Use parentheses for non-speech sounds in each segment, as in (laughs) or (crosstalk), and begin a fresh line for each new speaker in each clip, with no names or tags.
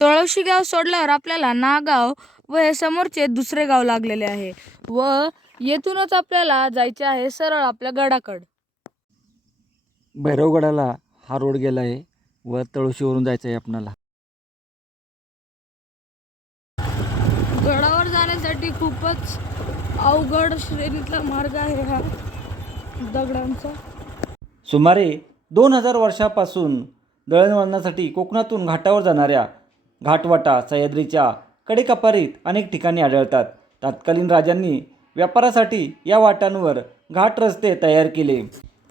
तळोशी गाव सोडल्यावर आपल्याला नागाव व हे समोरचे दुसरे गाव लागलेले आहे. व येथूनच आपल्याला जायचे आहे सरळ आपल्या गडाकड.
भैरवगडाला हा रोड गेला आहे व तळोशीवरून जायचं आहे आपणाला.
गडावर जाण्यासाठी खूपच अवघड श्रेणीतला मार्ग आहे हा दगडांचा.
सुमारे दोन हजार वर्षापासून दळणवळणासाठी कोकणातून घाटावर जाणाऱ्या घाटवाटा सह्याद्रीच्या कडेकपारीत अनेक ठिकाणी आढळतात. तत्कालीन राजांनी व्यापारासाठी या वाटांवर घाट रस्ते तयार केले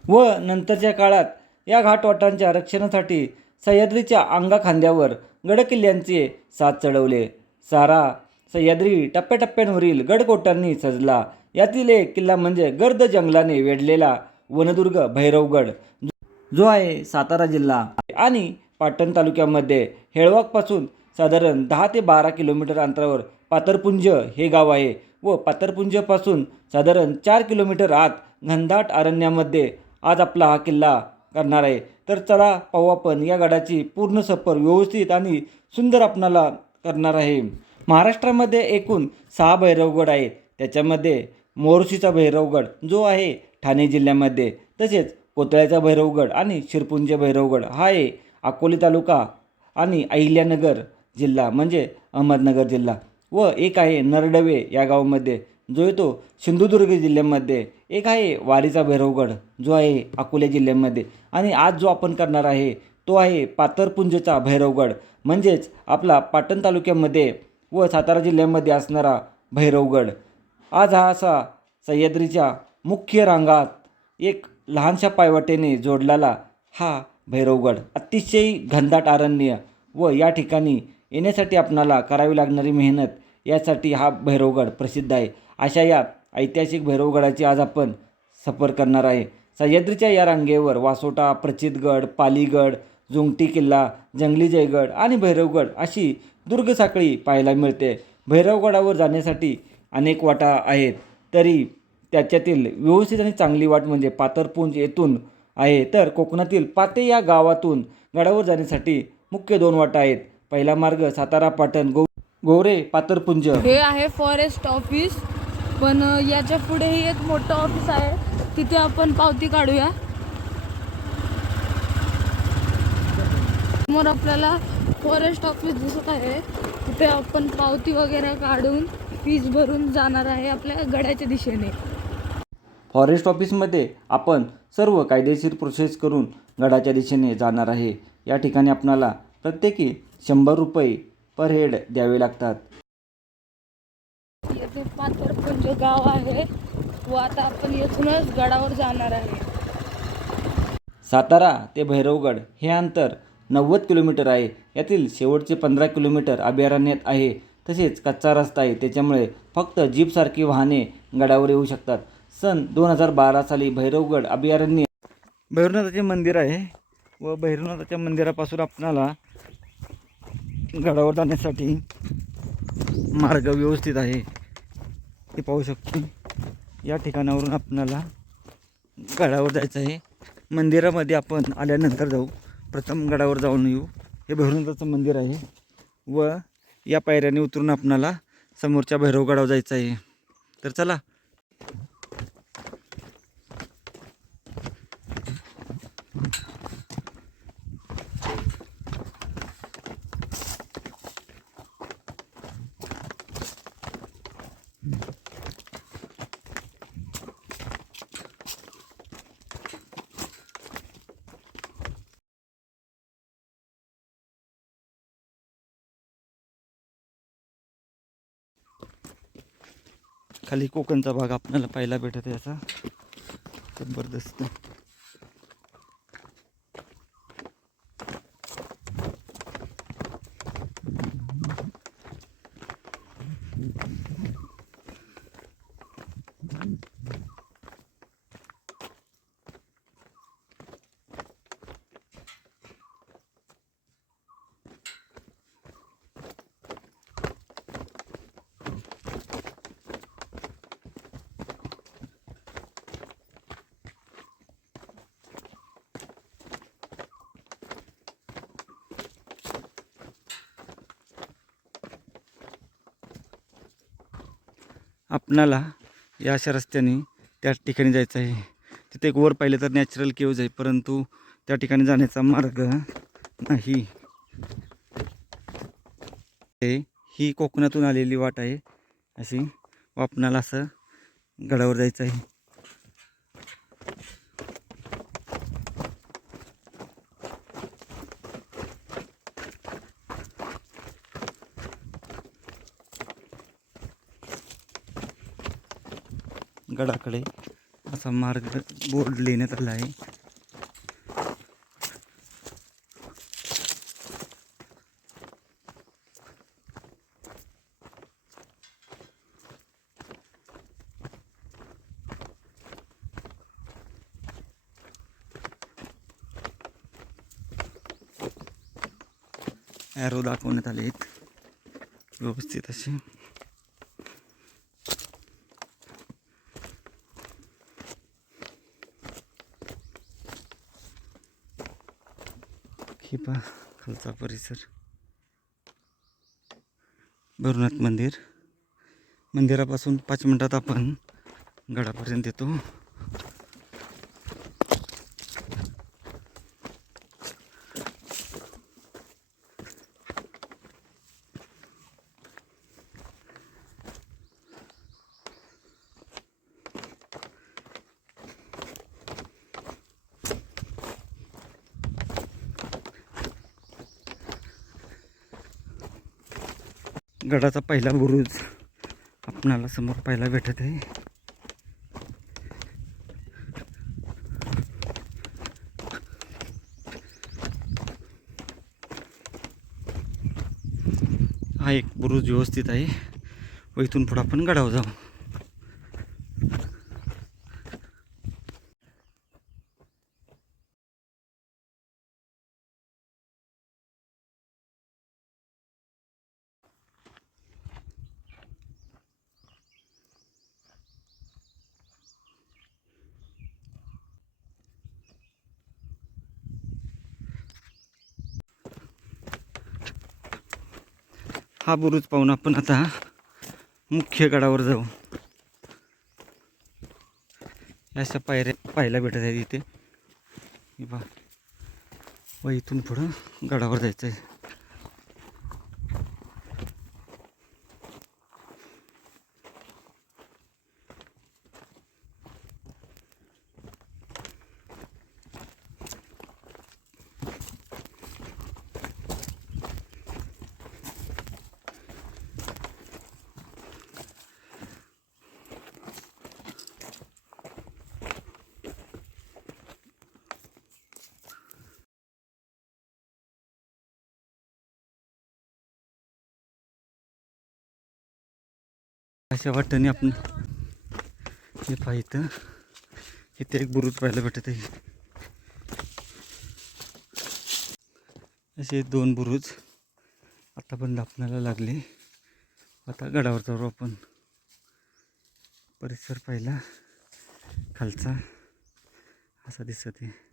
व नंतरच्या काळात या घाटवाटांच्या रक्षणासाठी सह्याद्रीच्या अंगाखांद्यावर गडकिल्ल्यांचे साथ चढवले. सारा सह्याद्री टप्प्याटप्प्यांवरील गडकोटांनी सजला. यातील एक किल्ला म्हणजे गर्द जंगलाने वेढलेला वनदुर्ग भैरवगड जो आहे सातारा जिल्हा. आणि पाटण तालुक्यामध्ये हेळवाकपासून साधारण दहा ते बारा किलोमीटर अंतरावर पातरपुंज हे गाव आहे व पातरपुंजपासून साधारण चार किलोमीटर आत घनदाट अरण्यामध्ये आज आपला हा किल्ला करणार आहे. तर चला पाहू आपण या गडाची पूर्ण सफर व्यवस्थित आणि सुंदर आपणाला करणार आहे. महाराष्ट्रामध्ये एकूण सहा भैरवगड आहे. त्याच्यामध्ये मोरशीचा भैरवगड जो आहे ठाणे जिल्ह्यामध्ये तसेच कोतळ्याचा भैरवगड आणि शिरपुंज भैरवगड हा आहे. अकोले तालुका आणि अहिल्यानगर जिल्हा म्हणजे अहमदनगर जिल्हा. व एक आहे नरडवे या गावामध्ये जो येतो सिंधुदुर्ग जिल्ह्यामध्ये. एक आहे वारीचा भैरवगड जो आहे अकोले जिल्ह्यामध्ये. आणि आज जो आपण करणार आहे तो आहे पातरपुंजचा भैरवगड. म्हणजेच आपला पाटण तालुक्यामध्ये व सातारा जिल्ह्यामध्ये असणारा भैरवगड. आज हा असा सह्याद्रीच्या मुख्य रांगात एक लहानशा पायवाटेने जोडलेला हा भैरवगड. अतिशय घनदाट अरण्य व या ठिकाणी येण्यासाठी आपणाला करावी लागणारी मेहनत यासाठी हा भैरवगड प्रसिद्ध आहे. अशा या ऐतिहासिक भैरवगडाची आज आपण सफर करणार आहे. सह्याद्रीच्या या रांगेवर वासोटा प्रचितगड पालीगड जुंगटी किल्ला जंगली जयगड आणि भैरवगड अशी दुर्ग साखळी पाहायला मिळते. भैरवगडावर जाण्यासाठी अनेक वाटा आहेत. तरी त्याच्यातील व्यवस्थित आणि चांगली वाट म्हणजे पातरपुंज येथून आहे. तर कोकणातील पाते या गावातून गडावर जाण्यासाठी मुख्य दोन वाटा आहेत. पहिला मार्ग सातारा पाटण गो गोरे पातरपुंज
हे आहे फॉरेस्ट ऑफिस पण याच्या पुढेही एक मोठं ऑफिस आहे. तिथे आपण पावती काढूया. समोर आपल्याला फॉरेस्ट ऑफिस दिसत आहे. तिथे आपण पावती वगैरे काढून फीज भरून जाणार आहे आपल्या गड्याच्या दिशेने.
फॉरेस्ट ऑफिसमध्ये आपण सर्व कायदेशीर प्रोसेस करून गडाच्या दिशेने जाणार आहे. या ठिकाणी आपणाला प्रत्येकी शंभर रुपये पर हेड द्यावे लागतात.
येथे पाथरपुंज गाव आहे. व आता आपण येथूनच गडावर जाणार आहे.
सातारा ते भैरवगड हे अंतर नव्वद किलोमीटर आहे. यातील शेवटचे पंधरा किलोमीटर अभयारण्यात आहे. तसेच कच्चा रस्ता आहे. त्याच्यामुळे फक्त जीपसारखी वाहने गडावर येऊ शकतात. सन दोन हजार बारा साली भैरवगड अभयारण्य भैरवनाथाचे मंदिर आहे व भैरवनाथाच्या मंदिरापासून आपणाला गडावर जाण्यासाठी मार्ग व्यवस्थित आहे. ते पाहू शकतो. या ठिकाणावरून आपणाला गडावर जायचं आहे. मंदिरामध्ये आपण आल्यानंतर जाऊ. प्रथम गडावर जाऊन येऊ. हे भैरवनाथाचं मंदिर आहे व या पायऱ्याने उतरून आपणाला समोरच्या भैरवगडावर जायचं आहे. तर चला खाली कोकणचा भाग आपल्याला पाहायला भेटत याचा जबरदस्त.
आपणाला या अशा रस्त्याने त्या ठिकाणी जायचं आहे. तिथे एक वर पाहिलं तर नॅचरल केव्ज आहे परंतु त्या ठिकाणी जाण्याचा मार्ग नाही. ही कोकणातून आलेली वाट आहे. अशी व आपणाला असं गडावर जायचं आहे. गडाकडे असा मार्ग बोर्ड लिहिण्यात आला आहे ॲरो दाखवण्यात आले आहेत व्यवस्थित असे पहा खालचा परिसर. भरुनाथ मंदिर. मंदिरापासून पाच मिनटात आपण गडापर्यंत येतो. गडाचा पहिला बुरुज आपणाला समोर पाहायला भेटत आहे. हा एक बुरुज व्यवस्थित आहे. व इथून पुढं आपण गडावर जाऊ. हा बुरुज पाहून आपण आता मुख्य गडावर जाऊ. अशा पायऱ्या पाहायला भेटत आहेत इथे. बा व इथून पुढं गडावर जायचं आहे अशा वाटेने आपण हे पाहितं. इथे एक बुरुज पाहायला भेटत आहे असे दोन बुरुज आतापर्यंत आपल्याला लागले. आता गडावर जाऊ आपण. परिसर पाहिला. खालचा. असा दिसत आहे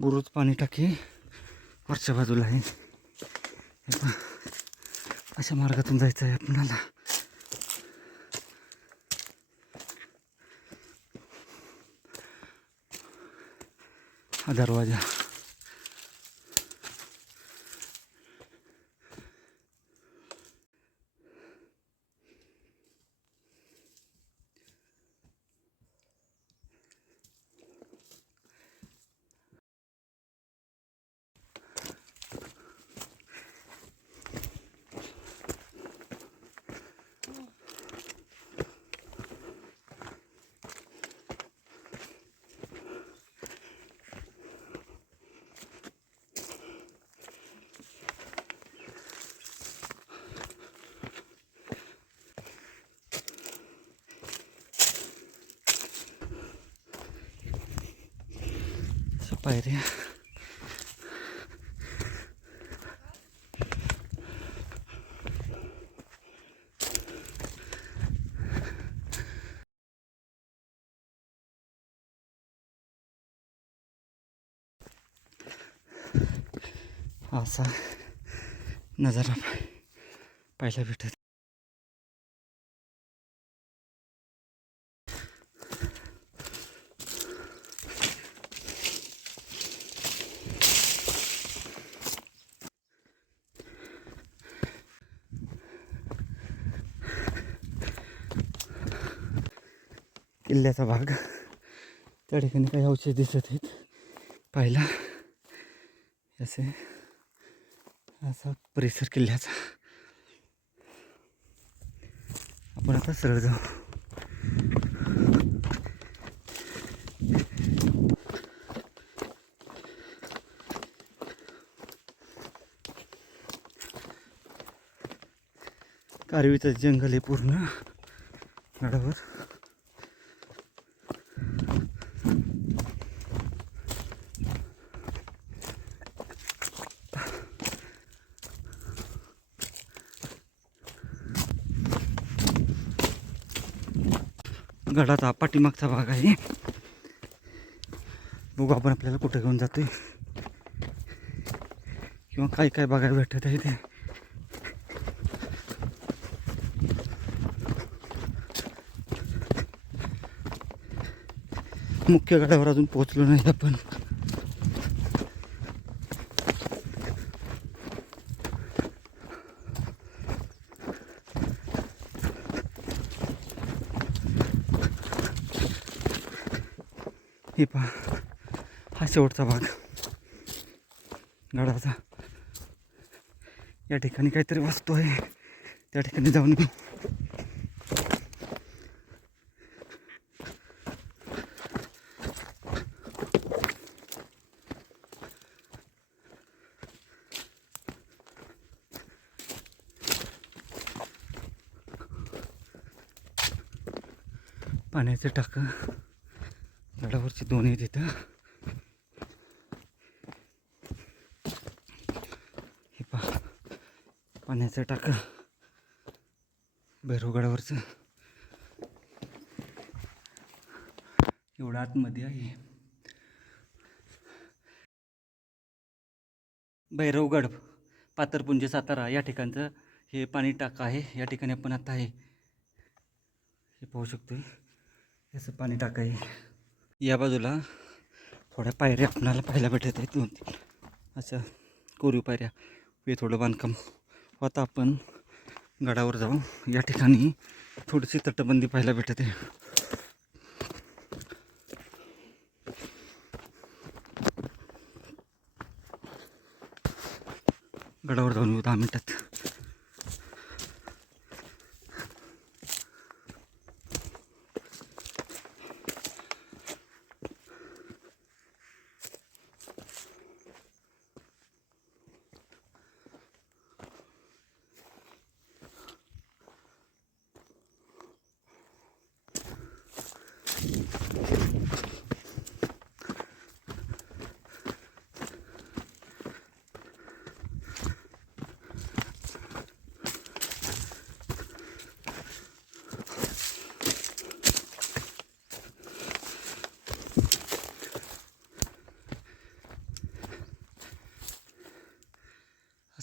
बुरुज पाणी टाकी वरच्या बाजूला आहे. अशा मार्गातून जायचं आहे आपणाला. हा दरवाजा. अशा पायऱ्या असा नजारा पाहायला भेटत किल्ल्याचा भाग त्या ठिकाणी काही अवशेष दिसत आहेत. पाहिला? असे. असा परिसर किल्ल्याचा. आपण आता सरळ जाऊ. कारवीचं जंगल आहे पूर्ण. गडावर. गडाचा पाठीमागचा भाग आहे. बघू आपण आपल्याला कुठं घेऊन जातोय. किंवा काय काय बघायला भेटत आहे ते मुख्य गडावर अजून पोहोचलो नाही आपण. हे पहा. हा शेवटचा भाग. गडाचा. या ठिकाणी काहीतरी वस्तू आहे. त्या ठिकाणी जाऊन घेऊ पाण्याचं टाकं. असे दोन्ही तिथं. हे पहा पाण्याचं टाकं भैरवगडावरचं. एवढं आतमध्ये आहे. भैरवगड पातरपुंज सातारा या ठिकाणचं हे पाणी टाकं आहे. या ठिकाणी आपण आता आहे. हे पाहू शकतो याचं पाणी टाकं आहे. या बाजूला थोड्या पायऱ्या आपणाला पाहायला भेटत आहेत दोन तीन. अशा कोरीव पायऱ्या. हे थोडं बांधकाम आता आपण गडावर जाऊ. या ठिकाणी थोडीशी तटबंदी पाहायला भेटत. आहे गडावर जाऊन येऊ दहा मिनटात.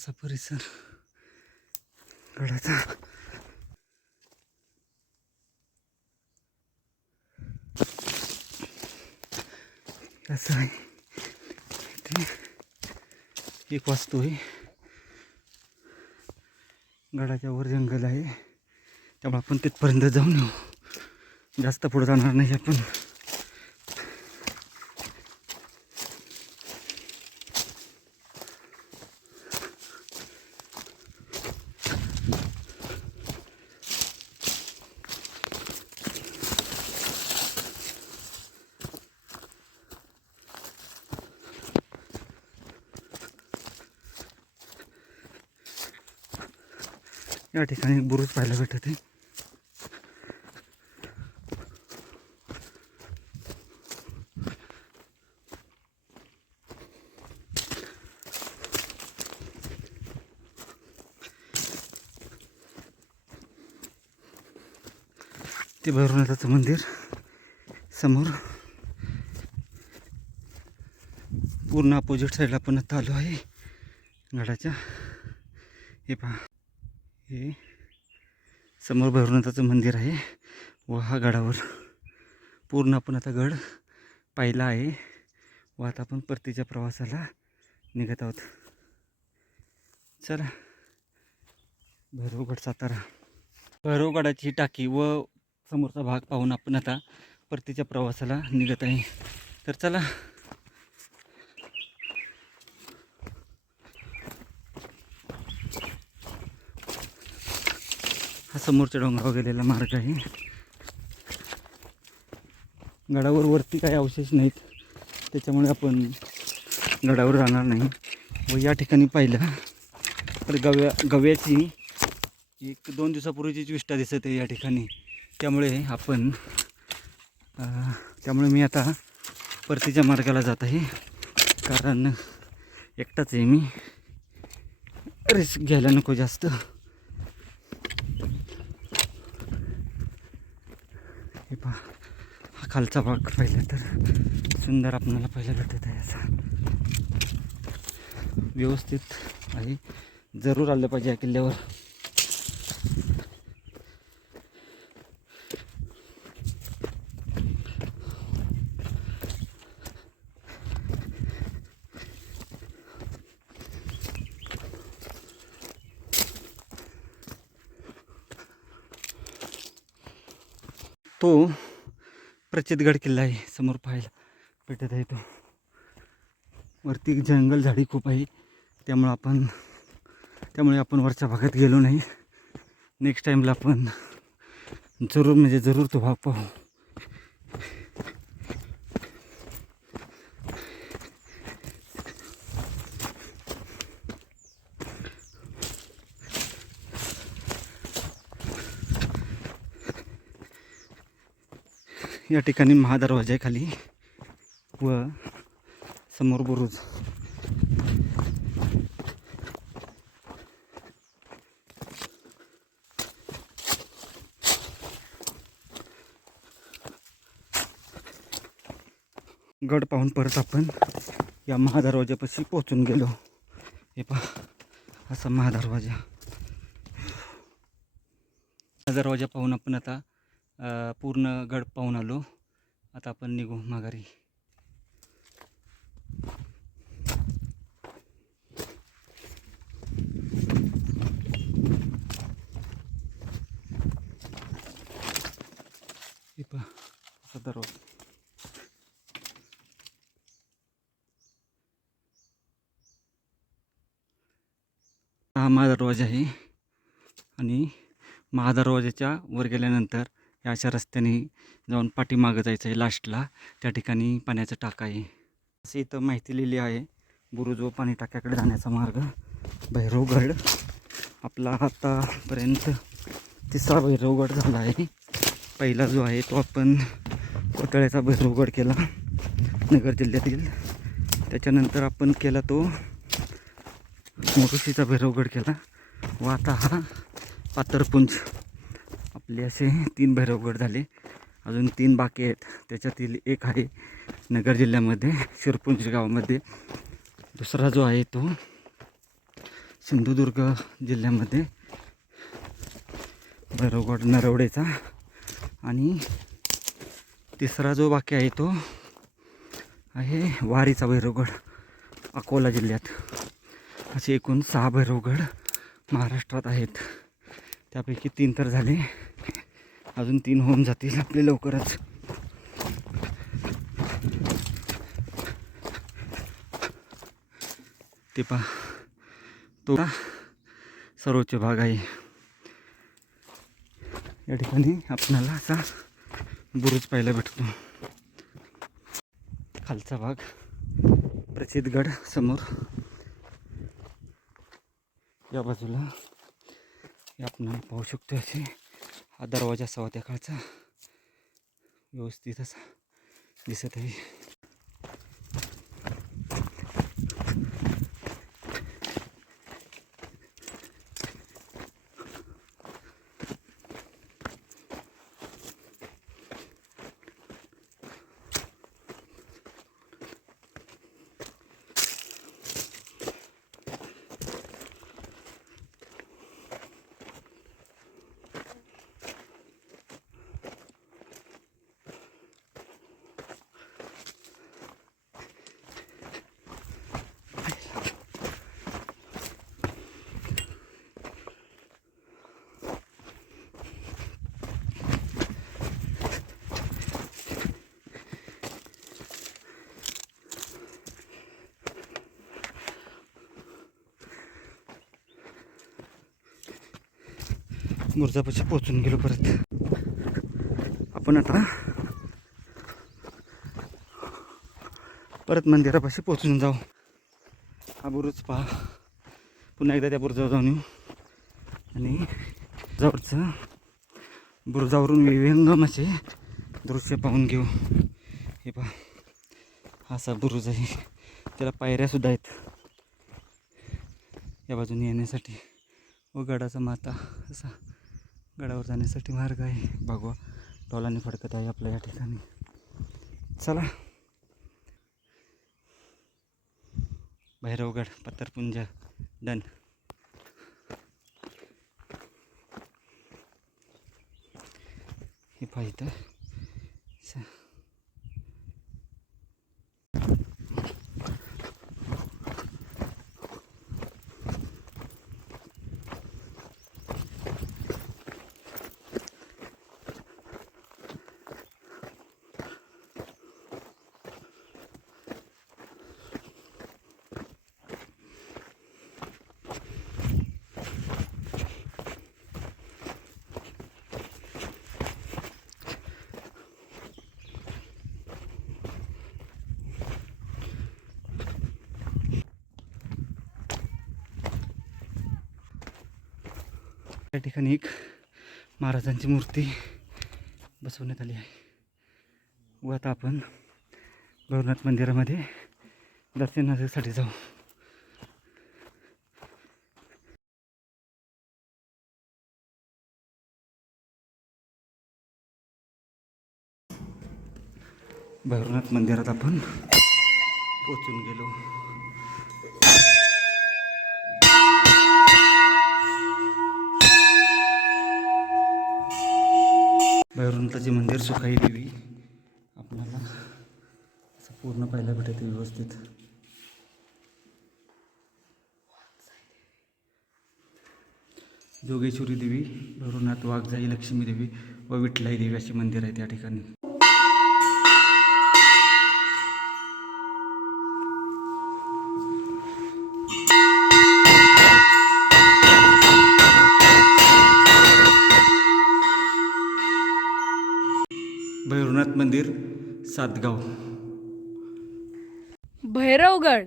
असा परिसर. गडाचा असं आहे. इथे एक वास्तू आहे. गडाच्या वर जंगल आहे. त्यामुळे आपण तिथपर्यंत जाऊन येऊ. जास्त पुढे जाणार नाही आपण. या ठिकाणी बुरुज पाहायला भेटते. ते भैरवनाथाचं मंदिर समोर. पूर्ण अपोजिट साईडला पण आता आलो आहे. गडाच्या. हे पहा. हे समोर भैरवनाथाचं मंदिर आहे. व हा गडावर पूर्ण आपण आता गड पाहिला आहे. व आता आपण परतीच्या प्रवासाला निघत आहोत. चला. भैरवगड सातारा. भैरवगडाची टाकी व समोरचा भाग पाहून आपण आता परतीच्या प्रवासाला निघत आहे. तर चला. समोरच्या डोंगरावर गेलेला मार्ग आहे. गडावर वरती काही अवशेष नाहीत. त्याच्यामुळे आपण गडावर राहणार नाही. व या ठिकाणी पाहिलं तर गव्या गव्याची एक दोन दिवसापूर्वीची विष्ठा दिसत आहे या ठिकाणी. त्यामुळे आपण त्यामुळे मी आता परतीच्या मार्गाला जात आहे. कारण एकटाच आहे मी. रिस्क घ्यायला नको जास्त. हे पहा. हा खालचा भाग पहिला तर सुंदर आपल्याला पहिला भेटत आहे असा. व्यवस्थित आहे. जरूर आलं पाहिजे या किल्ल्यावर तो चितगड किल्ला आहे समोर पाहायला भेटत आहे तो. वरती जंगल झाडी खूप आहे त्यामुळं आपण त्यामुळे आपण वरच्या भागात गेलो नाही. नेक्स्ट टाईमला आपण जरूर म्हणजे जरूर तो भाग पाहू. या ठिकाणी महादरवाजा व समोर बुरुज. गड पाहून परत आपण या महादरवाज्यापाशी पोहोचून गेलो. हे पहा असा महादरवाजा. दरवाजा पाहून आपण आता पूर्ण गड पाहून आलो. आता आपण निघू माघारी. हा माझा दरवाजा आहे. आणि महादरवाजाच्या वर गेल्यानंतर अशा रस्त्याने जाऊन पाठीमागं जायचं आहे लास्टला. त्या ठिकाणी पाण्याचा टाका आहे. अशी इथं माहिती लिहिली आहे. बुरुज व पाणी टाक्याकडे जाण्याचा मार्ग. भैरवगड. आपला आतापर्यंत तिसरा भैरवगड झाला आहे. पहिला जो आहे तो आपण कोतळ्याचा भैरवगड केला. नगर जिल्ह्यातील. त्याच्यानंतर आपण केला तो मोरुशीचा भैरवगड केला. व आता हा पातरपुंज. आपले असे (laughs) तीन भैरवगड झाले. अजून तीन बाकी आहेत. त्याच्यातील एक आहे नगर जिल्ह्यामध्ये शिरपुंज गावामध्ये. दुसरा जो आहे तो सिंधुदुर्ग जिल्ह्यामध्ये. भैरवगड नरवडेचा. आणि तिसरा जो बाकी आहे तो आहे वारीचा भैरवगड अकोला जिल्ह्यात. असे एकूण सहा भैरवगड महाराष्ट्रात आहेत. त्यापैकी तीन तर झाले. अजून तीन होऊन जातील आपले लवकरच. ते पहा. तो सर्वोच्च भाग आहे. या ठिकाणी आपणाला असा बुरुज पाहायला भेटतो. खालचा भाग प्रचितगड समोर. या बाजूला आपण पाहू शकतो असे हा दरवाजा असावा त्या काळचा व्यवस्थित असा दिसत आहे बुरुजापाशी पोचून गेलो परत. आपण आता परत मंदिरापाशी पोचून जाऊ. हा बुरुज पहा. पुन्हा एकदा त्या बुरुजावर जाऊन येऊ. आणि जवळचं बुरुजावरून विविंगम असे दृश्य पाहून घेऊ. हे पहा. हा असा बुरुज आहे. त्याला पायऱ्यासुद्धा आहेत. या बाजूने येण्यासाठी व गडाचा माता असा गडावर जाण्यासाठी मार्ग आहे. भगवा टोलाने फडकत आहे आपल्या या ठिकाणी. चला. भैरवगड पत्तरपुंज डन. हे पाहिजे त्या ठिकाणी एक महाराजांची मूर्ती बसवण्यात आली आहे. व आता आपण भवनाथ मंदिरामध्ये दर्शनासाठी जाऊ. भैरवनाथ मंदिरात आपण पोचून गेलो. भैरवनाथाचे मंदिर सुखाई देवी. आपल्याला असं पूर्ण पाहायला भेटते व्यवस्थित. जोगेश्वरी देवी भैरवनाथ वाघजाई लक्ष्मी देवी व विठलाई देवी अशी मंदिर आहे त्या ठिकाणी. सातगाव.
भैरवगड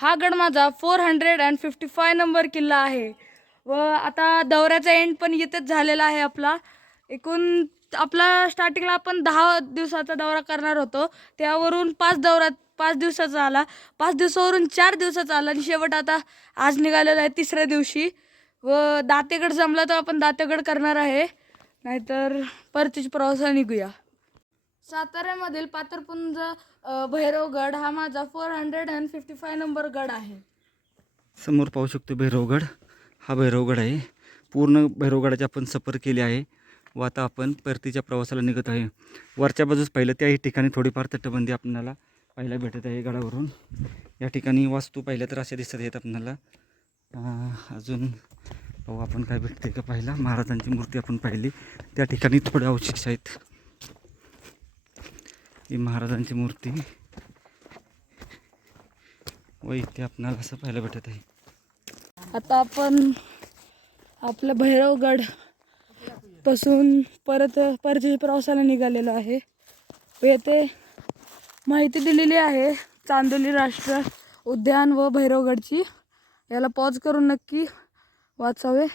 हा गड माझा four hundred and fifty five number किल्ला आहे. व आता दौऱ्याचा एंड पण येतेच झालेला आहे आपला. एकूण आपला स्टार्टिंगला आपण दहा दिवसाचा दौरा करणार होतो. त्यावरून पाच दौरा पाच दिवसाचा आला. पाच दिवसावरून चार दिवसाचा आला आणि शेवट आता आज निघालेला आहे तिसऱ्या दिवशी. व दातेगड जमला तर आपण दातेगड करणार आहे. नाहीतर परतीच्या प्रवासाला निघूया. साताऱ्यामधील पातरपुंज भैरवगड हा माझा four hundred and fifty five number गड आहे.
समोर पाहू शकतो भैरवगड. हा भैरवगड आहे. पूर्ण भैरवगडाची आपण सफर केली आहे व आता आपण परतीच्या प्रवासाला निघत आहे. वरच्या बाजूस पाहिलं त्याही ठिकाणी थोडीफार तटबंदी आपल्याला पाहायला भेटत आहे गडावरून. या ठिकाणी वास्तू पाहिल्या तर अशा दिसत आहेत आपल्याला. अजून पाहू आपण काय भेटते का पाहिला महाराजांची मूर्ती आपण पाहिली. त्या ठिकाणी थोडे अवशेष आहेत. ही महाराजांची मूर्ती. व इथे आपणाला असं पाहायला भेटत आहे.
आता आपण आपलं भैरवगडपासून परत परतीच्या प्रवासाला निघालेलो आहे. व येथे माहिती दिलेली आहे चांदोली राष्ट्र उद्यान व भैरवगडची. याला पॉज करून नक्की वाचावे.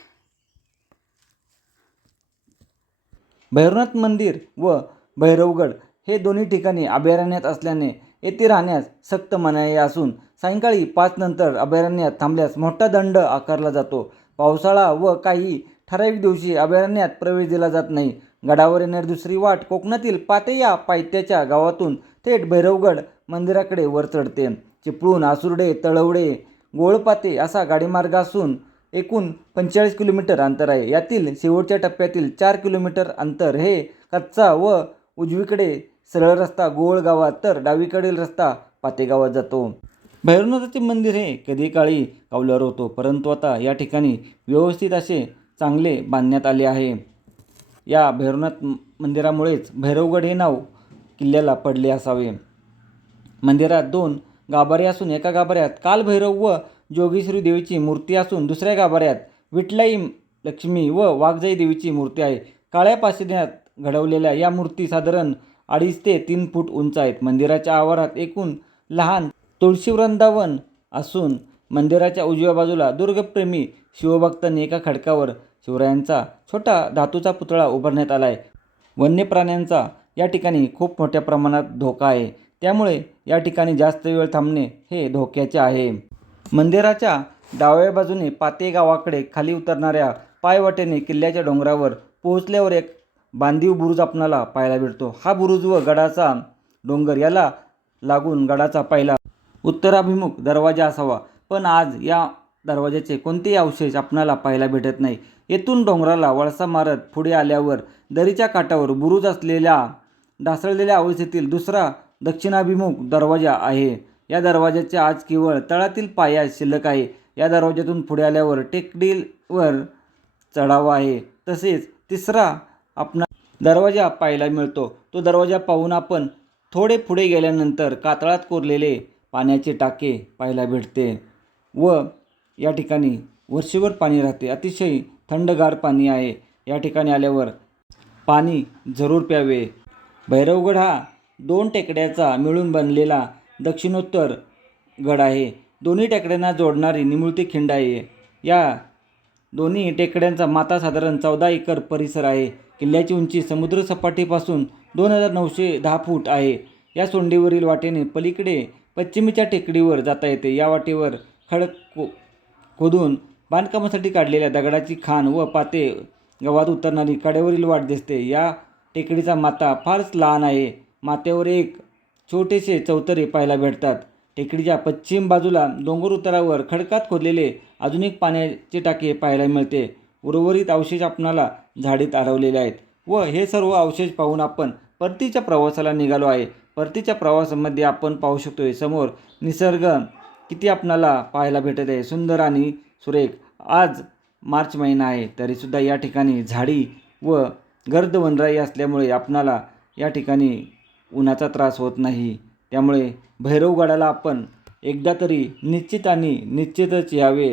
भैरवनाथ मंदिर व भैरवगड हे दोन्ही ठिकाणी अभयारण्यात असल्याने येथे राहण्यास सक्त मनाई असून सायंकाळी पाच नंतर अभयारण्यात थांबल्यास मोठा दंड आकारला जातो. पावसाळा व काही ठराविक दिवशी अभयारण्यात प्रवेश दिला जात नाही. गडावर येणारी दुसरी वाट कोकणातील पातेया पायथ्याच्या गावातून थेट भैरवगड मंदिराकडे वर चढते. चिपळूण आसुर्डे तळवडे गोळपाते असा गाडीमार्ग असून एकूण पंचेचाळीस किलोमीटर अंतर आहे. यातील शेवटच्या टप्प्यातील चार किलोमीटर अंतर हे कच्चा व उजवीकडे सरळ रस्ता गोळ गावात तर डावीकडील रस्ता पातेगावात जातो. भैरवनाथाचे मंदिर हे कधी काळी कावल्यावर होतो परंतु आता या ठिकाणी व्यवस्थित असे चांगले बांधण्यात आले आहे. या भैरवनाथ मंदिरामुळेच भैरवगड हे नाव किल्ल्याला पडले असावे. मंदिरात दोन गाभारे असून एका गाभाऱ्यात कालभैरव व जोगेश्वरी देवीची मूर्ती असून दुसऱ्या गाभाऱ्यात विठलाई लक्ष्मी व वाघजाई देवीची मूर्ती आहे. काळ्या पाशिण्यात घडवलेल्या या मूर्ती साधारण अडीच ते तीन फूट उंच आहेत. मंदिराच्या आवारात एकूण लहान तुळशी वृंदावन असून मंदिराच्या उजव्या बाजूला दुर्गप्रेमी शिवभक्तांनी एका खडकावर शिवरायांचा छोटा धातूचा पुतळा उभारण्यात आला आहे. वन्य प्राण्यांचा या ठिकाणी खूप मोठ्या प्रमाणात धोका आहे. त्यामुळे या ठिकाणी जास्त वेळ थांबणे हे धोक्याचे आहे. मंदिराच्या डाव्या बाजूने पाते गावाकडे खाली उतरणाऱ्या पायवाटेने किल्ल्याच्या डोंगरावर पोहोचल्यावर एक बांधीव बुरुज आपणाला पाहायला भेटतो हा बुरुज व गडाचा डोंगर याला लागून गडाचा पहिला. उत्तराभिमुख दरवाजा असावा. पण आज या दरवाजाचे कोणतेही अवशेष आपणाला पाहायला भेटत नाही. येथून डोंगराला वळसा मारत पुढे आल्यावर दरीच्या काठावर बुरुज असलेल्या ढासळलेल्या अवस्थेतील दुसरा दक्षिणाभिमुख दरवाजा आहे. या दरवाजाचे आज केवळ तळातील पाया शिल्लक आहे. या दरवाजातून पुढे आल्यावर टेकडीवर चढावा आहे. तसेच तिसरा आपणा दरवाजा पाहायला मिळतो. तो दरवाजा पाहून आपण थोडे पुढे गेल्यानंतर कातळात कोरलेले पाण्याचे टाके पाहायला भेटते व या ठिकाणी वर्षभर पाणी राहते. अतिशय थंडगार पाणी आहे. या ठिकाणी आल्यावर पाणी जरूर प्यावे. भैरवगड हा दोन टेकड्याचा मिळून बनलेला दक्षिणोत्तर गड आहे. दोन्ही टेकड्यांना जोडणारी निमुळती खिंड आहे. या दोन्ही टेकड्यांचा माता साधारण चौदा एकर परिसर आहे. किल्ल्याची उंची समुद्रसपाटीपासून दोन हजार नऊशे दहा फूट आहे. या सोंडीवरील वाटेने पलीकडे पश्चिमेच्या टेकडीवर जाता येते. या वाटेवर खडक को खोदून बांधकामासाठी काढलेल्या दगडाची खाण व पाते गवात उतरणारी कडेवरील वाट दिसते. या टेकडीचा माता फारच लहान आहे. माथ्यावर एक छोटेसे चौतरे पाहायला भेटतात. टेकडीच्या पश्चिम बाजूला डोंगर उतारावर खडकात खोदलेले अजून एक पाण्याचे टाके पाहायला मिळते. उर्वरित अवशेष आपणाला झाडीत आढळलेले आहेत. व हे सर्व अवशेष पाहून आपण परतीच्या प्रवासाला निघालो आहे. परतीच्या प्रवासामध्ये आपण पाहू शकतोय समोर निसर्ग किती आपणाला पाहायला भेटत आहे. सुंदर आणि सुरेख. आज मार्च महिना आहे तरीसुद्धा या ठिकाणी झाडी व गर्द वनराई असल्यामुळे आपणाला या ठिकाणी उन्हाचा त्रास होत नाही. त्यामुळे भैरवगडाला आपण एकदा तरी निश्चित आणि निश्चितच यावे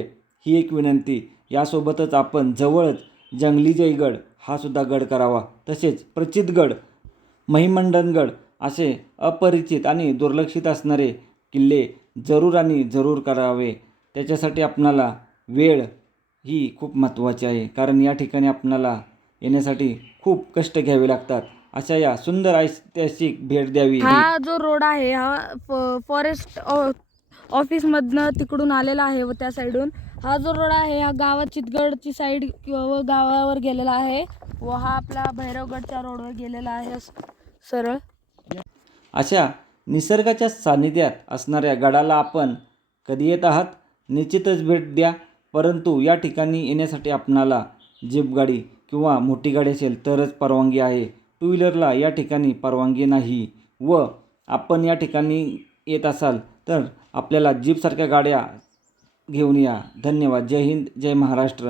ही एक विनंती. यासोबतच आपण जवळच जंगली जयगड हा सुद्धा गड करावा. तसेच प्रचितगड महिमंडनगड असे अपरिचित आणि दुर्लक्षित असणारे किल्ले जरूर आणि जरूर करावे. त्याच्यासाठी आपणाला वेळ ही खूप महत्त्वाची आहे. कारण या ठिकाणी आपणाला येण्यासाठी खूप कष्ट घ्यावे लागतात. अशा या सुंदर ऐतिहासिक भेट द्यावी.
हा जो रोड आहे हा फॉरेस्ट ऑफिसमधनं तिकडून आलेला आहे व त्या साईडून. हा जो रोड आहे हा गावात चितगडची साईड किंवा व गावावर गेलेला आहे व हा आपला भैरवगडच्या रोडवर गेलेला आहे सरळ.
अशा निसर्गाच्या सानिध्यात असणाऱ्या गडाला आपण कधी येत आहात? निश्चितच भेट द्या. परंतु या ठिकाणी येण्यासाठी आपणाला जीप गाडी किंवा मोठी गाडी असेल तरच परवानगी आहे. टू व्हीलरला या ठिकाणी परवानगी नाही व आपण या ठिकाणी येत असाल तर आपल्याला जीपसारख्या गाड्या घेऊन या. धन्यवाद. जय हिंद. जय महाराष्ट्र